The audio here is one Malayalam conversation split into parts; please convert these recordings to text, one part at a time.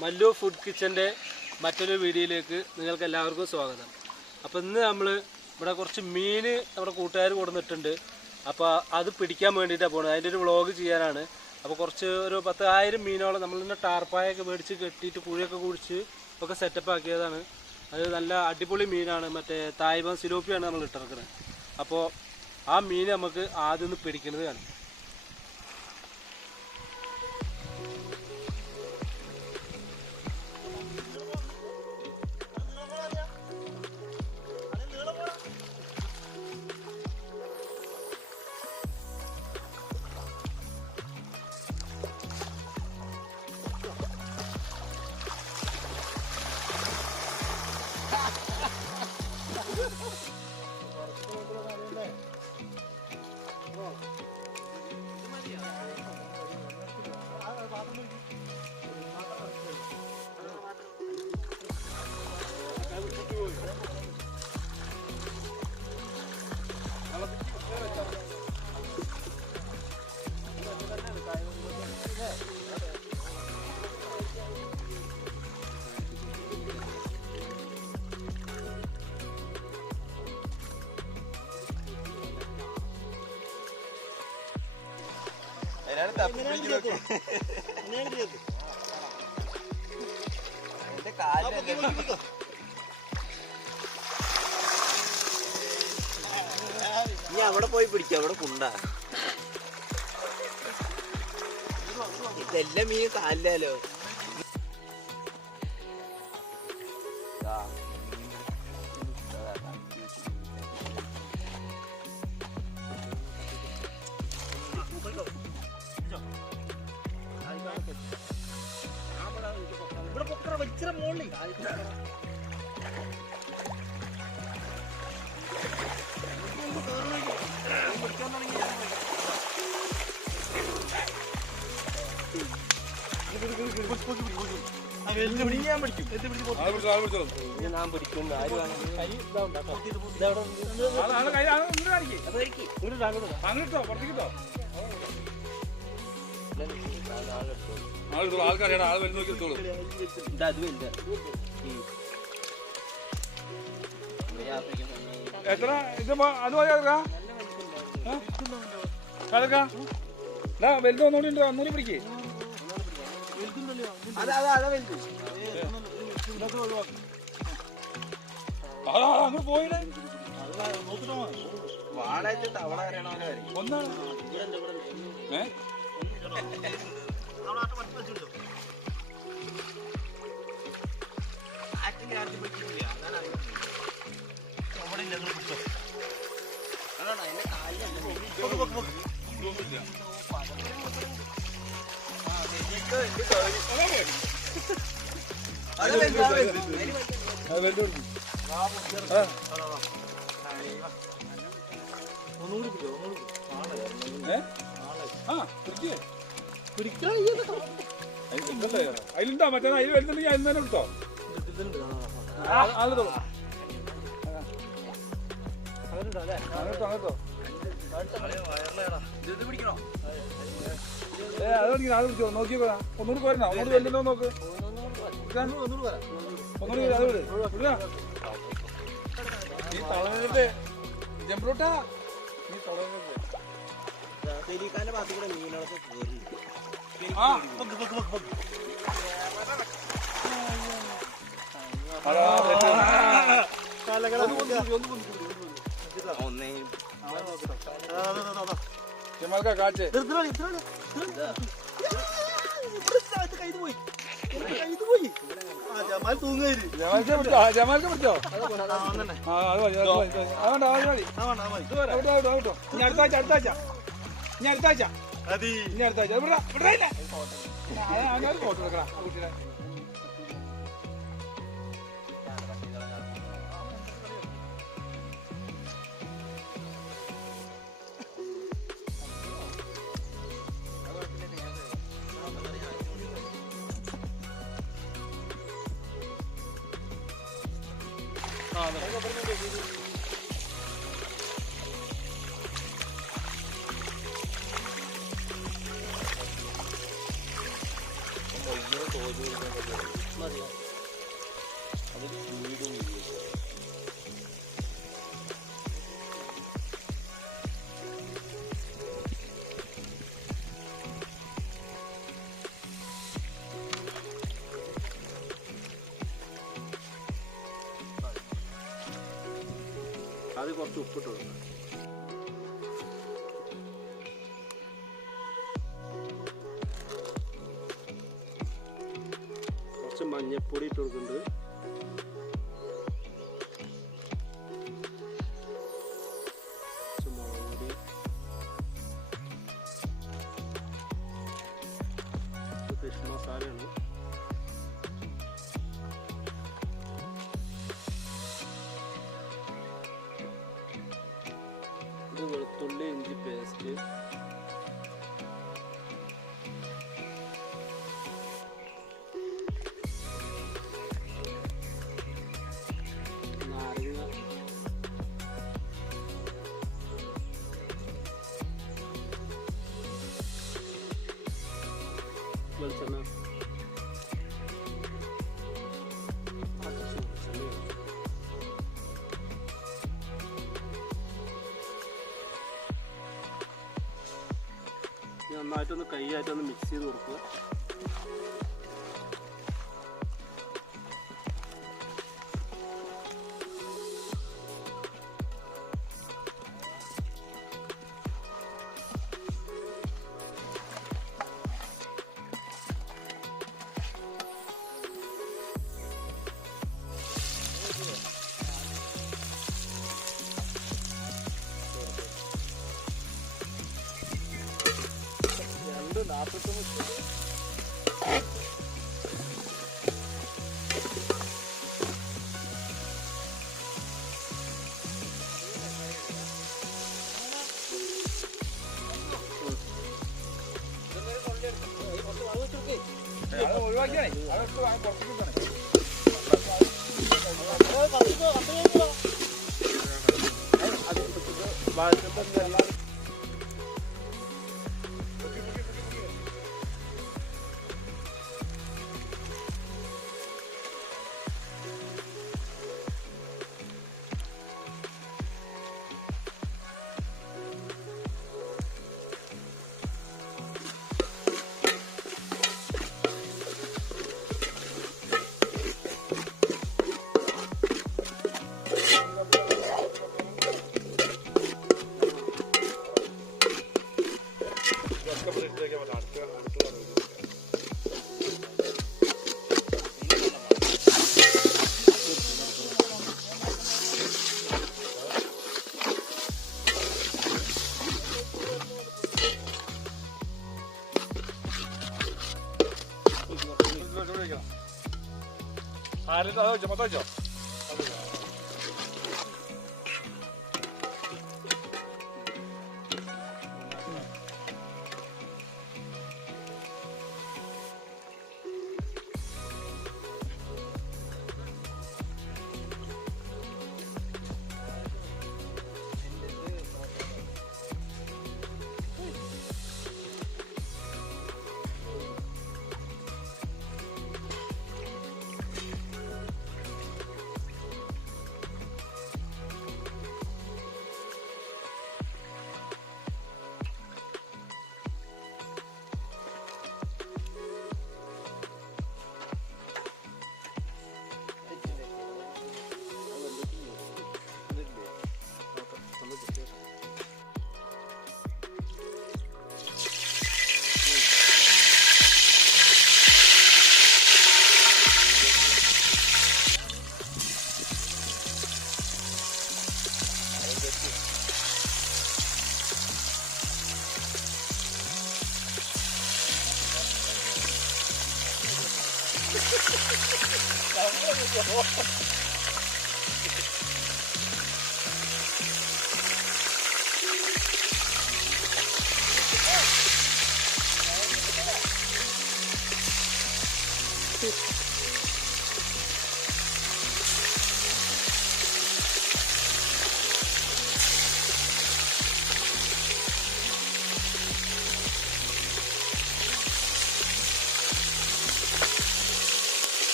മല്ലു ഫുഡ് കിച്ചൻ്റെ മറ്റൊരു വീഡിയോയിലേക്ക് നിങ്ങൾക്ക് എല്ലാവർക്കും സ്വാഗതം. അപ്പോൾ ഇന്ന് നമ്മൾ ഇവിടെ കുറച്ച് മീൻ നമ്മുടെ കൂട്ടുകാർ കൊടുത്തിട്ടുണ്ട്. അപ്പോൾ അത് പിടിക്കാൻ വേണ്ടിയിട്ടാണ് പോകുന്നത്. അതിൻ്റെ ഒരു വ്ളോഗ് ചെയ്യാനാണ്. അപ്പോൾ ഒരു 10,000 മീനോളം നമ്മൾ ഇന്ന് ടാർപ്പായൊക്കെ മേടിച്ച് കെട്ടിയിട്ട് കുഴിയൊക്കെ കുടിച്ച് ഒക്കെ സെറ്റപ്പ് ആക്കിയതാണ്. അത് നല്ല അടിപൊളി മീനാണ്. മറ്റേ തായ്വാൻ സിലോപ്പിയാണ് നമ്മൾ ഇട്ടിറക്കുന്നത്. അപ്പോൾ ആ മീൻ നമുക്ക് ആദ്യം ഒന്ന് പിടിക്കുന്നത് കാണും. ഇനി അവിടെ പോയി പിടിക്കാം. അവിടെ കുണ്ടാ ഇതെല്ലാം മീൻ കാലിലോ. ആൾക്കാരാണ് ആൾ വരുന്ന നോക്കിത്തോളൂ. എത്ര ഇത് അത് വലുത് ഒന്നുകൂടി ഉണ്ട്. ഒന്നുകൂടി പിടിക്കേ. അങ്ങോട്ട് പോയില്ലേ ഒന്നാണ്. അതിലുണ്ടോ മറ്റേ അതിൽ വരുന്നുണ്ടെങ്കിൽ അതിൽ തന്നെ കിട്ടോ. അങ്ങോട്ടോ അത് പിടിച്ചോ. നോക്കിയോ ഒന്നുകൂടി പോരണോ. ഒന്നുകൂടി വല്ലല്ലോ നോക്ക്. ഒന്നുകൂടി അത് വിട്. ഈ തളവിന്റെ ജംബ്രൂട്ടാ ഈ തളവിന്റെ മീനുകളൊക്കെ കാറ്റ് ജമാൽക്ക് പിടിച്ചോ. അടുത്താഴ്ച ഫോട്ടോ എടുക്കണം കുട്ടിയുടെ. തോന്നി അത് കുറച്ച് ഉപ്പിട്ട് കൊടുക്കുക. കുറച്ച് മഞ്ഞൾപ്പൊടി ഇട്ട് കൊടുക്കുന്നുണ്ട്. കുറച്ച് മുളക് പൊടി, ഫിഷ് മസാലയാണ്. ഇത് വെളുത്തുള്ളി ഇഞ്ചി പേസ്റ്റ്, നാരങ്ങ, വെളിച്ചെണ്ണ, നന്നായിട്ടൊന്ന് കൈയായിട്ടൊന്ന് മിക്സ് ചെയ്ത് കൊടുക്കുക. അത് ഒഴിവാക്കിയാണേ അതൊക്കെ പുറത്തേക്ക് തന്നെ ആരും അത് വെച്ചോ മൊത്തം വെച്ചോ.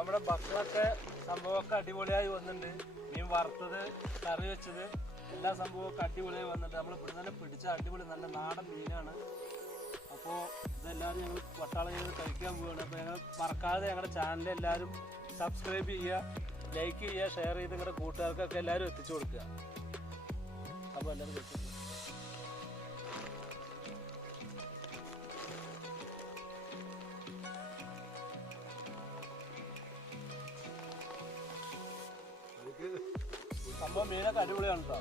നമ്മുടെ ഭക്ഷണമൊക്കെ സംഭവമൊക്കെ അടിപൊളിയായി വന്നിട്ടുണ്ട്. മീൻ വറുത്തത്, കറി വെച്ചത്, എല്ലാ സംഭവമൊക്കെ അടിപൊളിയായി വന്നിട്ടുണ്ട്. നമ്മൾ ഇവിടെ തന്നെ പിടിച്ച അടിപൊളി നല്ല നാടൻ മീനാണ്. അപ്പോൾ ഇതെല്ലാവരും ഞങ്ങൾ പട്ടാളം ചെയ്ത് കഴിക്കാൻ പോവുകയാണ്. അപ്പോൾ ഞങ്ങൾ മറക്കാതെ ഞങ്ങളുടെ ചാനൽ എല്ലാവരും സബ്സ്ക്രൈബ് ചെയ്യുക, ലൈക്ക് ചെയ്യുക, ഷെയർ ചെയ്ത് നിങ്ങളുടെ കൂട്ടുകാർക്കൊക്കെ എല്ലാവരും എത്തിച്ചു കൊടുക്കുക. അപ്പോൾ എല്ലാവരും കഴിച്ചു. സംഭവം മീനൊക്കെ അടിപൊളിയാണ് കേട്ടോ.